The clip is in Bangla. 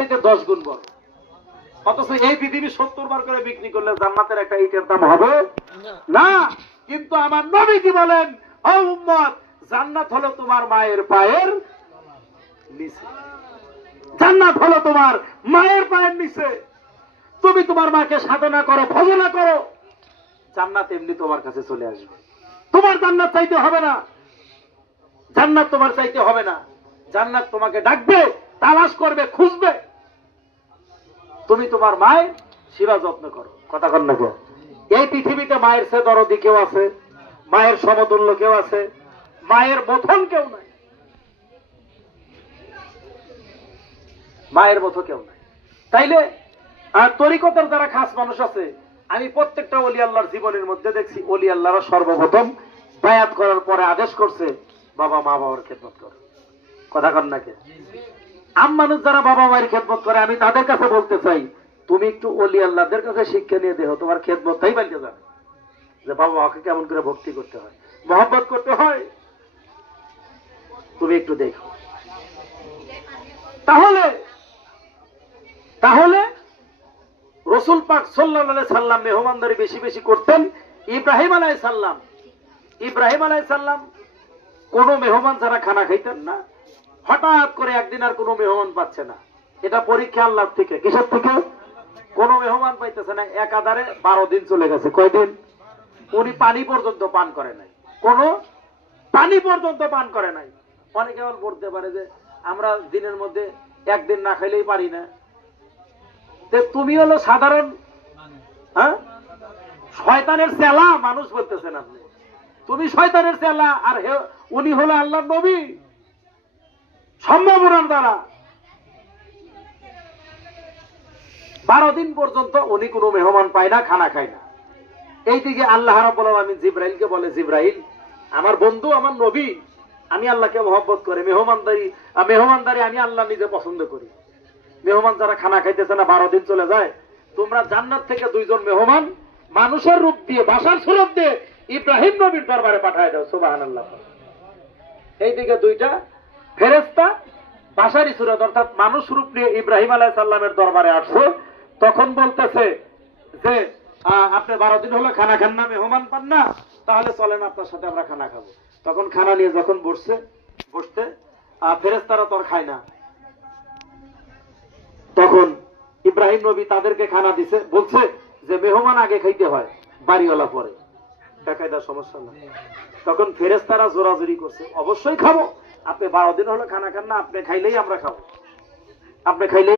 থেকে 10 গুণ বড়। অথচ এই পৃথিবী 70 বার করে বিক্রি করলে জান্নাতের একটা ইটের দাম হবে না। কিন্তু আমার নবী কি বলেন, ও উম্মত, জান্নাত হলো তোমার মায়ের পায়ের নিচে। জান্নাত হলো তোমার মায়ের পায়ের নিচে। তুমি তোমার মাকে সাধনা করো, ভজনা করো, জান্নাত এমনি তোমার কাছে চলে আসবে। তোমার জান্নাত চাইতে হবে না, জান্নাত তোমার চাইতে হবে না। জান্নাত তোমাকে ডাকবে, তালাশ করবে, খুঁজবে। তুমি তোমার মায়ের সেবা যত্ন করো। কথা কন না কেউ? এই পৃথিবীতে মায়ের চেয়ে দরদি কেউ আছে? মায়ের সমতুল্য কেউ আছে? মায়ের মতন কেউ নাই, মায়ের মতো কেউ নাই। তাইলে আর তরিকতের যারা খাস মানুষ আছে, আমি প্রত্যেকটা ওলি আল্লাহর জীবনের মধ্যে দেখছি, ওলি আল্লাহরা সর্বপ্রথম বায়াত করার পরে আদেশ করছে, বাবা মা বাবার খেদমত করো। কথা কন না কে? আম মানুষ যারা বাবা মায়ের খেদমত করে, আমি তাদের কাছে বলতে চাই, তুমি একটু ওলি আল্লাহদের কাছে শিক্ষা নিয়ে দেখো, তোমার খেদমতটাই পাল্টে যাবে। যে বাবা মাকে কেমন করে ভক্তি করতে হয়, মহব্বত করতে হয়, তুমি একটু দেখো। তাহলে তাহলে রসুল পাক সাল্লাল্লাহু আলাইহি সাল্লাম মেহমানদারি বেশি বেশি করতেন। ইব্রাহিম আলাইহিস সালাম কোন মেহমান ছাড়া খানা খাইতেন না। হঠাৎ করে একদিন আর কোনো মেহমান পাচ্ছে না, এটা পরীক্ষা আল্লাহ থেকে। কিসের থেকে? কোন মেহমান পাইতেছে না, একাধারে 12 দিন চলে গেছে। কয়দিন? উনি পানি পর্যন্ত পান করে নাই, কোন পানি পর্যন্ত পান করে নাই। অনেকে আবার বলতে পারে যে আমরা দিনের মধ্যে একদিন না খাইলেই পারি না। তুমি হলো সাধারণ শয়তানের চেলা মানুষ বলতেছেন আপনি। তুমি শয়তানের চেলা, আর উনি হলো আল্লাহর নবী। সম্ভাবনার দ্বারা 12 দিন পর্যন্ত উনি কোনো মেহমান পায় না, খানা খায় না। এইদিকে আল্লাহ রাব্বুল আলামিন জিবরাইলকে বলে, জিবরাইল, আমার বন্ধু, আমার নবী, আমি আল্লাহকে মহব্বত করি, মেহমানদারি আমি আল্লাহ নিজে পছন্দ করি। মেহমান যারা খানা খাইতেছে না, 12 দিন চলে যায়, তোমরা জান্নাত থেকে 2 জন মেহমান মানুষের রূপ দিয়ে, ভাষার সুরত দিয়ে ইব্রাহিম নবীর দরবারে পাঠায় দাও। সুবহানাল্লাহ। এইদিকে 2টা ফেরেশতা ভাষারই সুরত, অর্থাৎ মানুষ রূপ নিয়ে ইব্রাহিম আলাইহিস সালামের দরবারে আসছে। তখন বলতেছে যে আপনি 12 দিন হলো খানা খান না, মেহমান পান না, তাহলে চলেন আপনার সাথে আমরা খানা খাবো। তখন খানা নিয়ে যখন বসতে ফেরেশতারা তো আর খায় না, তখন ইব্রাহিম নবী তাদেরকে খানা দিছে, বলছে যে মেহমান আগে খাইতে হয়, বাড়িওয়ালা পরে, বেকায়দা সমস্যা না। তখন ফেরেশতারা জোরাজুরি করছে, অবশ্যই খাবো, আপনি 12 দিন হলো খানা খান না, আপনি খাইলেই আমরা খাবো, আপনি খাইলেই